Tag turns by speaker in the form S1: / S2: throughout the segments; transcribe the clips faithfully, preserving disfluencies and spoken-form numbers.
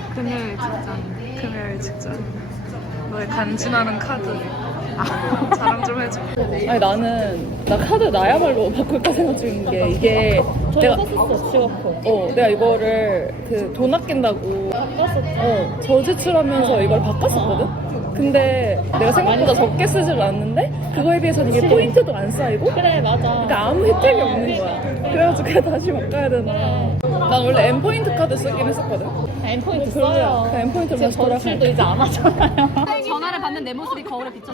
S1: 금요일 직전. 금요일 직전. 너의 간지나는 카드. 자랑 좀 해줘.
S2: 아니 나는 나 카드 나야말로 바꿀까 생각 중인 게 이게 내가 썼었어 취업호. 어 내가 이거를 그 돈 아낀다고 바꿨었. 어 저지출하면서 이걸 바꿨었거든. 근데 내가 생각보다 적게 쓰질 않는데 그거에 비해서는 이게 포인트도 안 쌓이고. 그래 맞아. 그러니까 아무 혜택이 없는 거야. 그래가지고 그냥 다시 바꿔야 되나. 난 원래 M 포인트 카드 쓰긴 했었거든.
S3: M 포인트 써요.
S2: 그 M 포인트로 다시 돌아가.
S3: 지출도 이제 안 하잖아요. 전화를 받는 내 모습이 거울에 비쳤어.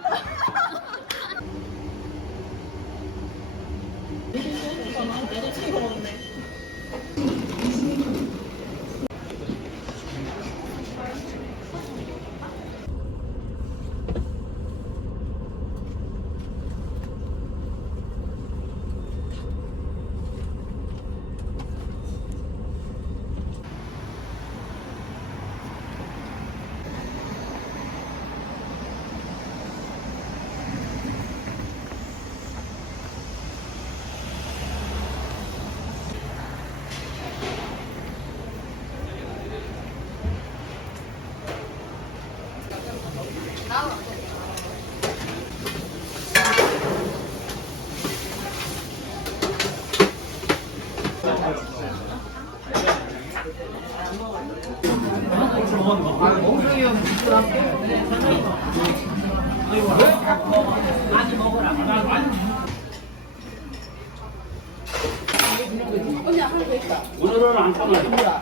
S4: 오늘은 안 참아요.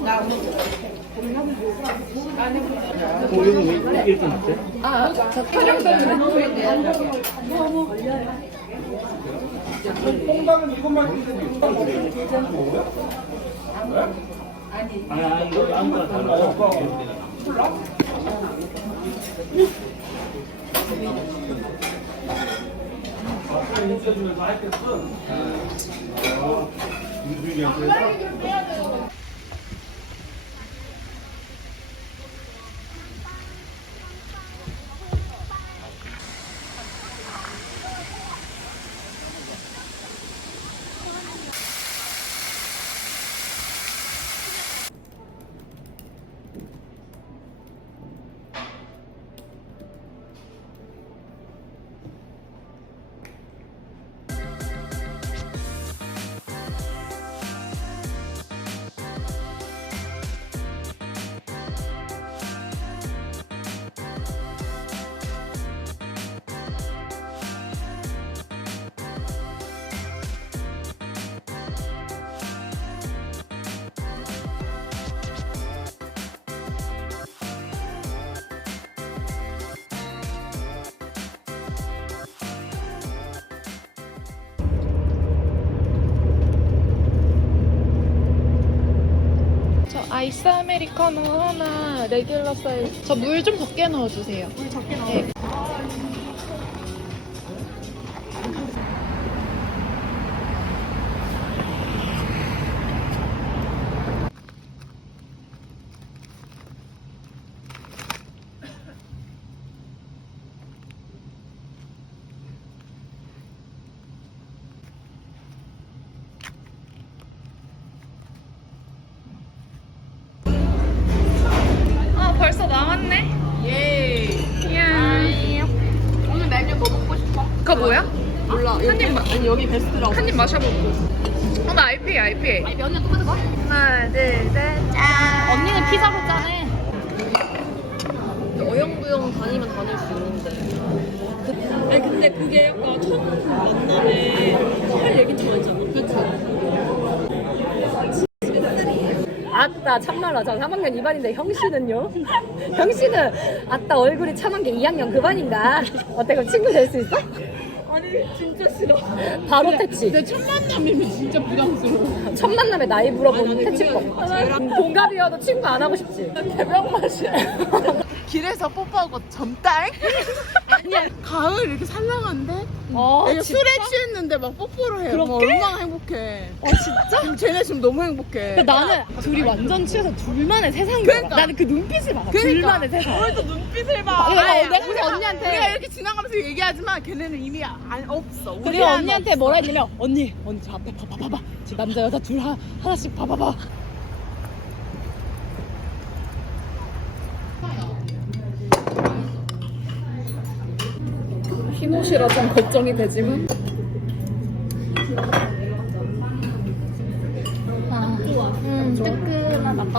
S4: 우리는 왜 이렇게 났대?
S2: 아, 저 촬영 때문에.
S4: 뽕당은 이것만 아니, 아니, 이거 아무거나 달라요. 인쇄주면 다 했겠어. 인쇄기한테.
S1: 아이스 아메리카노 하나, 레귤러 사이즈. 저 물 좀 적게 넣어주세요. 물 적게 넣어. 네. 벌써 나왔네? 예. 이야.
S3: 오늘 메뉴 뭐 먹고 싶어?
S1: 그거 뭐야?
S3: 몰라.
S1: 한 입, 마,
S3: 아니 여기 베스트라고.
S1: 한 입 마셔보고. 어, 나 아이피에이, 아이피에이.
S3: 아니 면이랑 똑같은 거야?
S1: 하나, 둘, 셋, 짠.
S3: 언니는 피자로 짜네.
S2: 어영부영 다니면 다닐 수 있는데.
S3: 아니 근데 그게 약간 첫 만남에 할 얘기 좀 많잖아. 그치?
S5: 아따 참말로 저 삼 학년 이 반인데 형씨는요? 형씨는 아따 얼굴이 참한 게 이 학년 그 반인가? 어때 그럼 친구 될 수 있어?
S3: 아니 진짜 싫어.
S5: 바로 퇴치.
S3: 내 첫 만남이면 진짜 부담스러워.
S5: 첫 만남에 나이 물어보는
S3: 아니,
S5: 퇴치법.
S3: 제일
S5: 동갑이어도 친구 안 하고 싶지?
S3: 개병 맛이야. 길에서 뽀뽀하고 점딸? 아니야. 가을 이렇게 산란한데?
S5: 어
S3: 내가 술에 취했는데 막 뽀뽀를 해요. 뭐 얼마나 행복해.
S5: 어 진짜?
S3: 지금 쟤네 지금 너무 행복해.
S5: 나는 둘이 완전 취해서 둘만의 세상인
S3: 그러니까.
S5: 거야. 나는 그 눈빛을 봐.
S3: 그러니까.
S5: 둘만의 세상.
S3: 왜 또 눈빛을 봐.
S5: 아니,
S3: 아니,
S5: 내가
S3: 우리가-
S5: 언니한테-
S3: 우리가 이렇게 지나가면서 얘기하지만 걔네는 이미 안 없어.
S5: 그리고
S3: 우리는
S5: 언니한테
S3: 없어.
S5: 뭐라 했냐면 언니 언니 저 앞에 봐봐 봐봐 지금 남자 여자 둘 하, 하나씩 봐봐봐
S2: 흰 옷이라 좀 걱정이 되지만.
S5: 아, 음, 뜨끈한 맛밥.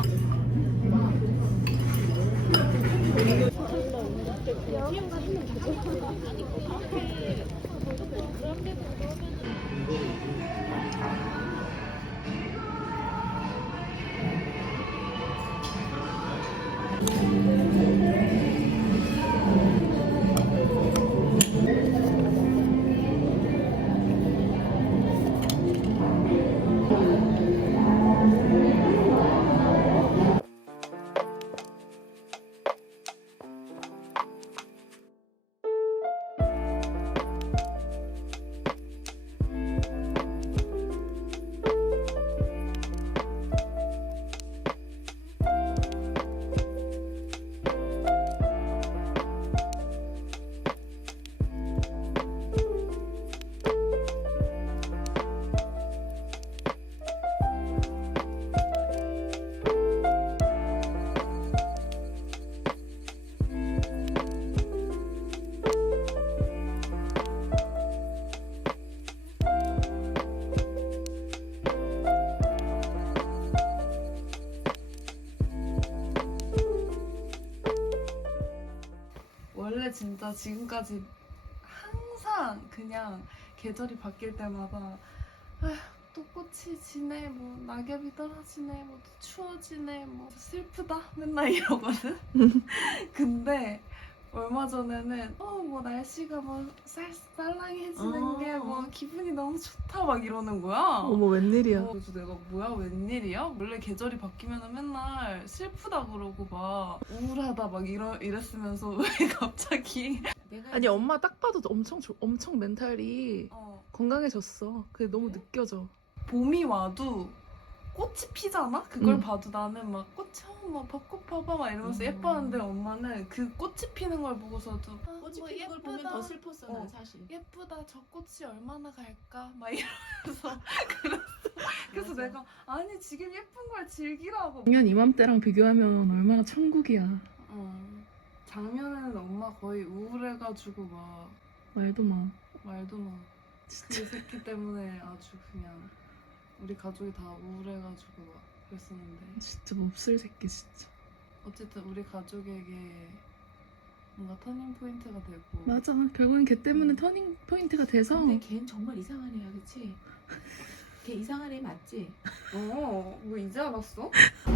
S1: 원래 진짜 지금까지 항상 그냥 계절이 바뀔 때마다 아휴 또 꽃이 지네, 뭐 낙엽이 떨어지네, 뭐 추워지네, 뭐 슬프다 맨날 이러거든. 근데 얼마 전에는 어 뭐 날씨가 뭐 쌀, 쌀랑해지는
S3: 아.
S1: 게 뭐 기분이 너무 좋다 막 이러는 거야.
S2: 어머 웬일이야.
S1: 어, 그래서 내가 뭐야 웬일이야? 원래 계절이 바뀌면 맨날 슬프다 그러고 막 우울하다 막 이러, 이랬으면서 왜 갑자기
S2: 아니 엄마 딱 봐도 엄청 좋- 엄청 멘탈이
S1: 어,
S2: 건강해졌어. 그게 너무 느껴져.
S1: 봄이 와도 꽃이 피잖아? 그걸
S2: 응.
S1: 봐도 나는 막 꽃이 어, 막 벚꽃 봐봐 막 이러면서 예뻐하는데 엄마는 그 꽃이 피는 걸 보고서도 아,
S3: 꽃이
S1: 뭐
S3: 피는 걸 보면
S1: 예쁘다.
S3: 더 슬펐어 난
S1: 어.
S3: 사실.
S1: 예쁘다 저 꽃이 얼마나 갈까 막 이러면서 그랬어. 그래서
S3: 맞아.
S1: 내가 아니 지금 예쁜 걸 즐기라고.
S2: 작년 이맘때랑 비교하면 얼마나 천국이야.
S1: 어. 작년에는 엄마 거의 우울해가지고 막
S2: 말도 마.
S1: 말도 마. 그 새끼 때문에 아주 그냥 우리 가족이 다 우울해가지고 막 그랬었는데
S2: 진짜 몹쓸 새끼 진짜.
S1: 어쨌든 우리 가족에게 뭔가 터닝 포인트가 되고.
S2: 맞아. 결국엔 걔 때문에 터닝 포인트가 돼서
S3: 근데 걔는 정말 이상한 애야, 그치? 걔 이상한 애 맞지?
S1: 어, 뭐 이제 알았어?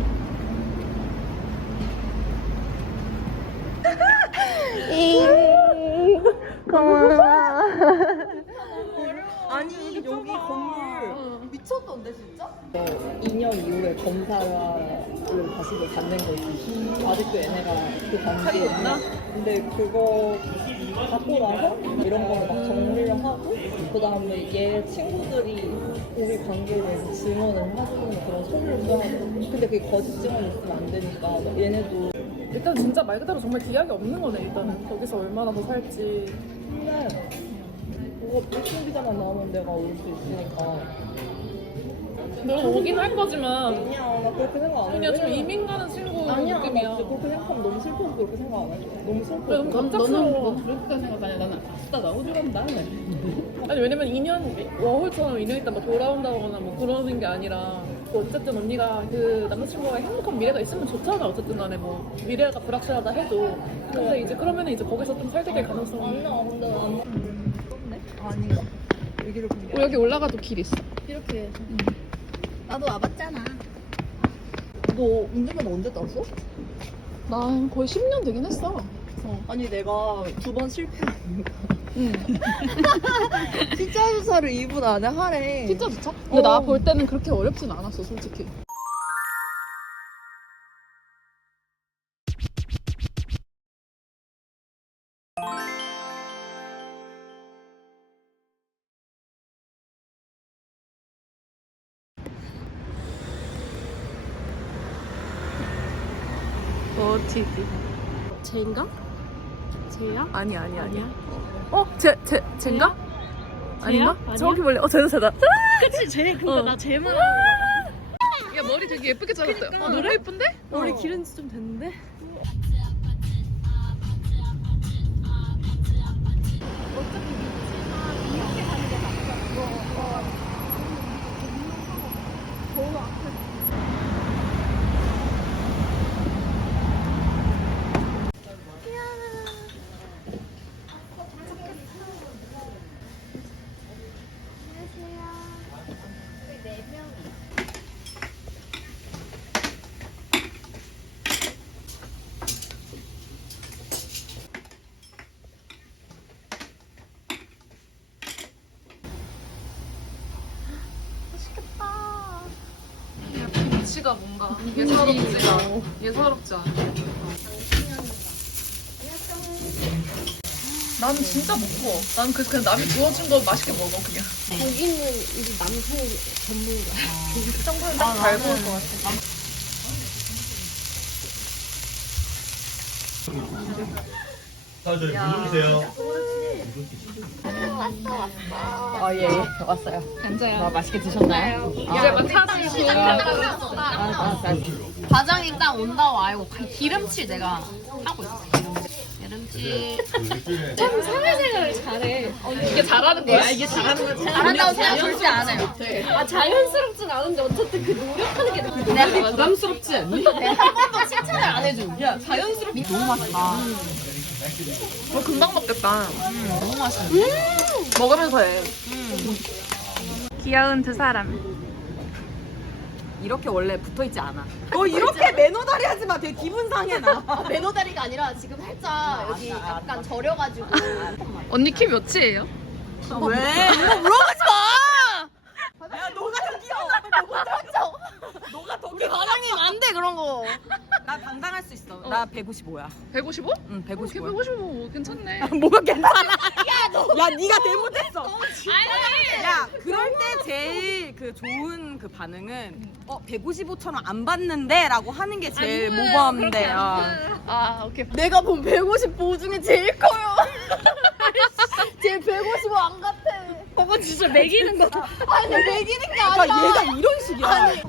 S3: 아니 여기 건물 미쳤던데 진짜?
S2: 이 년 이후에 검사를 다시 받는 거지. 아직도 얘네가 그 단계에 있나? 근데 그거 받고 나서 이런 거를 막 정리를 하고 그 다음에 얘 친구들이 우리 관계에 대해서 증언을 해주는 그런 서류도 하고. 근데 그게 거짓 증언이 있으면 안 되니까 얘네도 일단 진짜 말 그대로 정말 기약이 없는 거네. 일단은 거기서 얼마나 더 살지. 근데 그거 일등 비자만 나오면 내가 올 수 있으니까. 너 오긴 할 거지만 아니야 나 그렇게 생각 안 해. 그냥 좀 이민 가는 친구 아니야, 느낌이야. 나 그렇게 생각하면 너무 슬퍼서 그렇게 생각 안 해. 너무 슬퍼. 그래, 너무 갑작스러워.
S3: 너는 그렇게 생각 아니야. 나는 아싸 나 호주 간다.
S2: 아니 왜냐면 이 년 워홀처럼 이 년 있다 막 돌아온다거나 뭐 그러는 게 아니라 뭐 어쨌든 언니가 그 남자친구가 행복한 미래가 있으면 좋잖아. 어쨌든 간에 뭐 미래가 불확실하다 해도 근데 이제 그러면은 이제 거기서 좀 살게 될 가능성이 아니야 근데 난 아닌가 여기를 본 게 여기 올라가도 길 있어.
S5: 이렇게. 나도 와봤잖아.
S2: 너 운전면 언제 땄어? 난 거의 십 년 되긴 했어.
S6: 아니 내가 두 번 실패했으니까
S2: 응.
S6: 피자 주사를 이 분 안에 하래.
S2: 피자 주차? 근데 나 볼 때는 그렇게 어렵진 않았어 솔직히. 버티기.
S3: 쟤인가? 쟤야?
S2: 아니 아니 아니야.
S3: 아니야?
S2: 어? 쟤, 쟤, 쟤인가? 아닌가?
S3: 아니야?
S2: 저기 볼래? 어, 쟤다, 쟤다.
S3: 그치 쟤 그니까
S2: 어.
S3: 나 쟤만
S2: 야, 머리 되게 예쁘게 잘랐다. 어, 너무 예쁜데?
S3: 머리
S2: 어.
S3: 기른 지 좀 됐는데? 이렇게 가는 게 낫죠. 더 앞에.
S1: 김치가 뭔가 예사롭지 않아. 예사롭지 않아. 나는 진짜 먹고. 나는 그 그냥 남이 구워준 거 맛있게 먹어 그냥.
S3: 여기는 우리 남성 전문가.
S1: 그 정도는 딱잘 구울 것 같아.
S7: 다들 부르세요.
S5: 아, 예, 예. 왔어요. 앉아요. 아, 맛있게 드셨나요?
S1: 이제 막 타지.
S6: 과장이 딱 온다고 알고 기름칠 내가 하고 있어. 기름칠.
S3: 참 사회생활을 잘해.
S1: 이게 잘하는 거야?
S3: 이게 잘하는 거지.
S6: 잘한다고 생각 절대 안 해요.
S3: 아 자연스럽진 않은데 어쨌든 그 노력하는 게 되게
S6: 내가
S1: 부담스럽지 않니?
S6: 한 번도 칭찬을 안 해줘.
S1: 야 자연스럽게.
S6: 너무 맛있다.
S1: 어 금방 먹겠다. 너무 맛있어. 먹으면서 해.
S2: 귀여운 두 사람.
S5: 이렇게 원래 붙어 있지 않아.
S6: 너 이렇게 매너다리 하지 마. 되게 기분 상해 나.
S3: 매너다리가 아니라 지금 살짝 여기 약간 저려가지고
S1: 언니 키 몇이에요?
S6: 왜? 이거 물어보지 마. 야 너가 더 귀여워. 너가 더 귀여워. 너가 더 귀여워. 과장님 안 돼 그런 거.
S5: 나 당당할 수 있어. 나 백오십오야.
S1: 백오십오?
S5: 응, 백오십오야.
S1: 백오십오 괜찮네.
S6: 뭐가 괜찮아? 야 너. 야 네가 잘못했어. 아니. 야 그럴 때 제일 그 좋은 그 반응은 어 백오십오처럼 안 봤는데라고 하는 게 제일 모범돼요.
S1: 아 오케이.
S3: 내가 본 백오십오 중에 제일 커요. 쟤 백오십오 안 같아.
S1: 저거 진짜 매기는 거다.
S3: 아니 매기는 게
S6: 야
S3: 아니라
S6: 얘가 이런 식이야.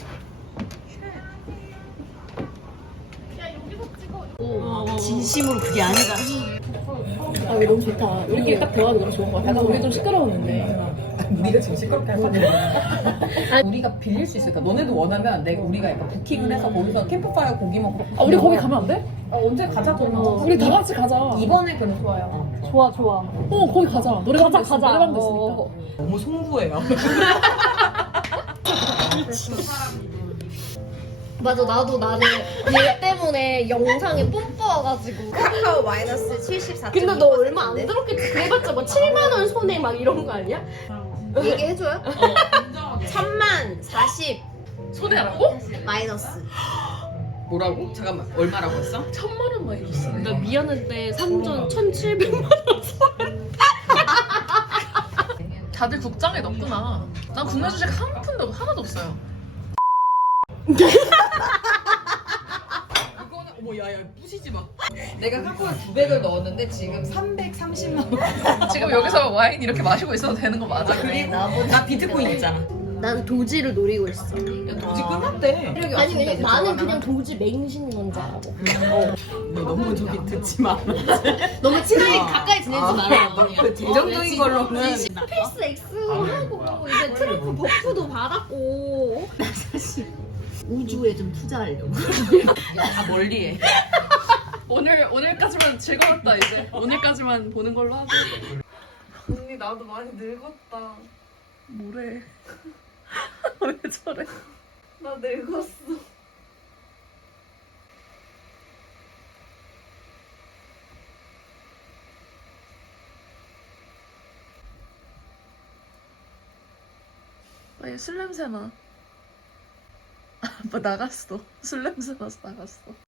S5: 진심으로 그게 아니다.
S2: 아, 이거 너무 좋다. 우리끼리 딱 대화하기 너무 좋은 것 같아. 우리 좀 시끄러웠는데.
S8: 우리가 지금 시끄럽게 할 거야. 우리가 빌릴 수 있으니까 너네도 원하면 내가 우리가 약간 부킹을 해서 거기서 캠프파이어 고기 먹고.
S2: 아, 우리 거기 가면 안 돼?
S8: 아, 언제 가자 그러면.
S2: 우리 다 같이 가자.
S8: 이번에 그럼 좋아요.
S2: 좋아, 좋아. 어, 거기 가자. 노래방도 있어. 노래방도 있으니까.
S8: 너무 송구해요.
S3: 맞아 나도 나는 얘 때문에 영상에 뽐뿌와가지고
S6: 카카오 마이너스 칠십사.
S3: 근데 너 얼마 안 들었겠지. 그래봤자 뭐 칠만 원 손해 막 이런 거 아니야?
S6: 얘기해줘요? 천만 사십
S1: 손해라고?
S6: 마이너스.
S8: 뭐라고? 잠깐만 얼마라고 했어?
S1: 천만 원만 해줬어.
S3: 나 미안한데 삼전 천칠백만 원.
S1: 다들 국장에 넣구나. 난 국내 주식 한 푼도 하나도 없어요.
S8: 이거는 어머 야야 부시지 마. 내가 카카오에 구백을 넣었는데 지금 삼백삼십만 원.
S1: 지금 여기서 와인 이렇게 마시고 있어도 되는 거 맞아?
S8: 그리고 나 비트코인 있잖아.
S3: 난 도지를 노리고 있어.
S8: 야 도지 끝났대.
S3: 아니 왜냐 나는 그냥 도지 맹신인 건 줄 알고.
S8: 너 너무 저기 듣지 마.
S3: 너무 친하게 가까이 지내지 마라.
S8: 그 재정적인 걸로는
S3: 스페이스 X 하고 이제 트럼프 버프도 받았고.
S5: 우주에 좀 투자하려고.
S8: 다 멀리해.
S1: 오늘 오늘까지만 즐거웠다 이제. 오늘까지만 보는 걸로 하고. 언니 나도 많이 늙었다. 뭐래? 왜 저래? 나 늙었어. 아얘 술 냄새 나. 뭐 나갔어. 술 냄새 나서 나갔어.